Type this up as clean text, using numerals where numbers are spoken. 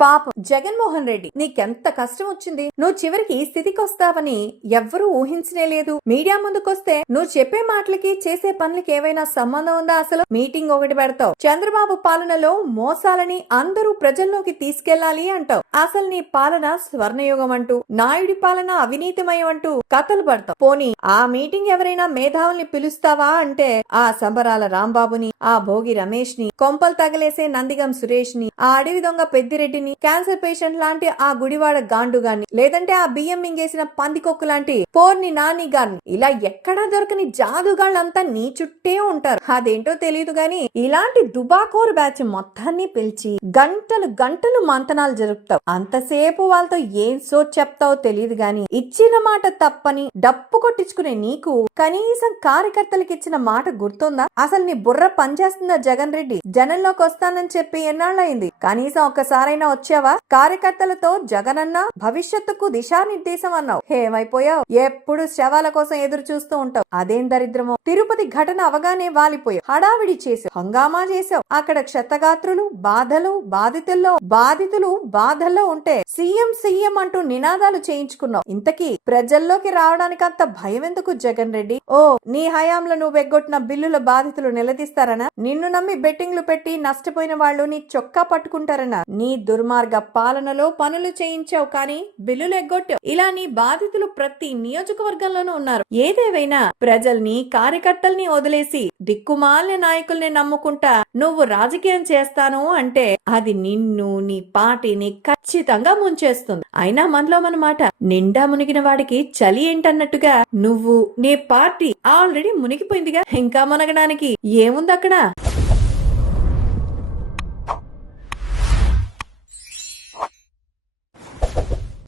పాపం జగన్మోహన్ రెడ్డి, నీకెంత కష్టం వచ్చింది. నువ్వు చివరికి ఈ స్థితికి వస్తావని ఎవ్వరూ ఊహించనే లేదు. మీడియా ముందుకొస్తే నువ్వు చెప్పే మాటలకి చేసే పనులకి ఏవైనా సంబంధం ఉందా? అసలు మీటింగ్ ఒకటి పెడతావు, చంద్రబాబు పాలనలో మోసాలని అందరూ ప్రజల్లోకి తీసుకెళ్లాలి అంటావు. అసలు నీ పాలన స్వర్ణయుగం అంటూ, నాయుడి పాలన అవినీతిమయం అంటూ కథలు పడతావు. పోనీ ఆ మీటింగ్ ఎవరైనా మేధావుల్ని పిలుస్తావా అంటే ఆ సంబరాల రాంబాబుని, ఆ భోగి రమేష్ ని, కొంపలు తగలేసే నందిగం సురేష్ ని, ఆ అడవి దొంగ పెద్దిరెడ్డిని, క్యాన్సర్ పేషెంట్ లాంటి ఆ గుడివాడ గాండు గాని, లేదంటే ఆ బియ్యం మింగేసిన పందికొక్కు లాంటి పోర్ని నాని గారిని, ఇలా ఎక్కడా దొరకని జాదుగాళ్ళంతా నీ చుట్టే ఉంటారు. అదేంటో తెలియదు గాని ఇలాంటి దుబాకోరు బ్యాచ్ మొత్తాన్ని పిలిచి గంటలు గంటలు మంతనాలు జరుపుతావు. అంతసేపు వాళ్ళతో ఏం సో చెప్తావో తెలియదు గాని ఇచ్చిన మాట తప్పని డప్పు కొట్టించుకునే నీకు కనీసం కార్యకర్తలకు ఇచ్చిన మాట గుర్తుందా? అసలు నీ బుర్ర పనిచేస్తుందా? జగన్ రెడ్డి జనంలోకి వస్తానని చెప్పి ఎన్నాళ్ళయింది? కనీసం ఒక్కసారైనా వచ్చావా? కార్యకర్తలతో జగనన్న భవిష్యత్తుకు దిశానిర్దేశం అన్నావు, ఏమైపోయావు? ఎప్పుడు శవాల కోసం ఎదురు చూస్తూ ఉంటావు. అదేం దరిద్రమో. తిరుపతి ఘటన అవగానే వాలిపోయావు, హడావిడి చేసావు, హంగామా చేసావు. అక్కడ క్షతగాత్రులు బాధలు, బాధితులు బాధల్లో ఉంటే సీఎం సీఎం అంటూ నినాదాలు చేయించుకున్నావు. ఇంతకీ ప్రజల్లోకి రావడానికి అంత భయం ఎందుకు జగన్ రెడ్డి? ఓ, నీ హయాంలో నువ్వు ఎగ్గొట్టిన బిల్లుల బాధితులు నిలదీస్తారనా? నిన్ను నమ్మి బెట్టింగ్లు పెట్టి నష్టపోయిన వాళ్ళు నీ చొక్కా పట్టుకుంటారనా? నీ దుర్మార్గ పాలనలో పనులు చేయించావు కానీ బిల్లులు ఎగ్గొట్టావు. ఇలా నీ బాధితులు ప్రతి నియోజకవర్గంలోనూ ఉన్నారు. ఏదేవైనా ప్రజల్ని, కార్యకర్తల్ని వదిలేసి దిక్కుమాలిన నాయకుల్ని నమ్ముకుంటా నువ్వు రాజకీయం చేస్తాను అంటే అది నిన్ను, నీ పార్టీని ఖచ్చితంగా ముంచేస్తుంది. అయినా మనలో మన మాట, నిండా మునిగిన వాడికి చలి ఏంటన్నట్టుగా నువ్వు, నీ పార్టీ ఆల్రెడీ మునిగిపోయిందిగా. ఇంకా మునగడానికి ఏముంది అక్కడ?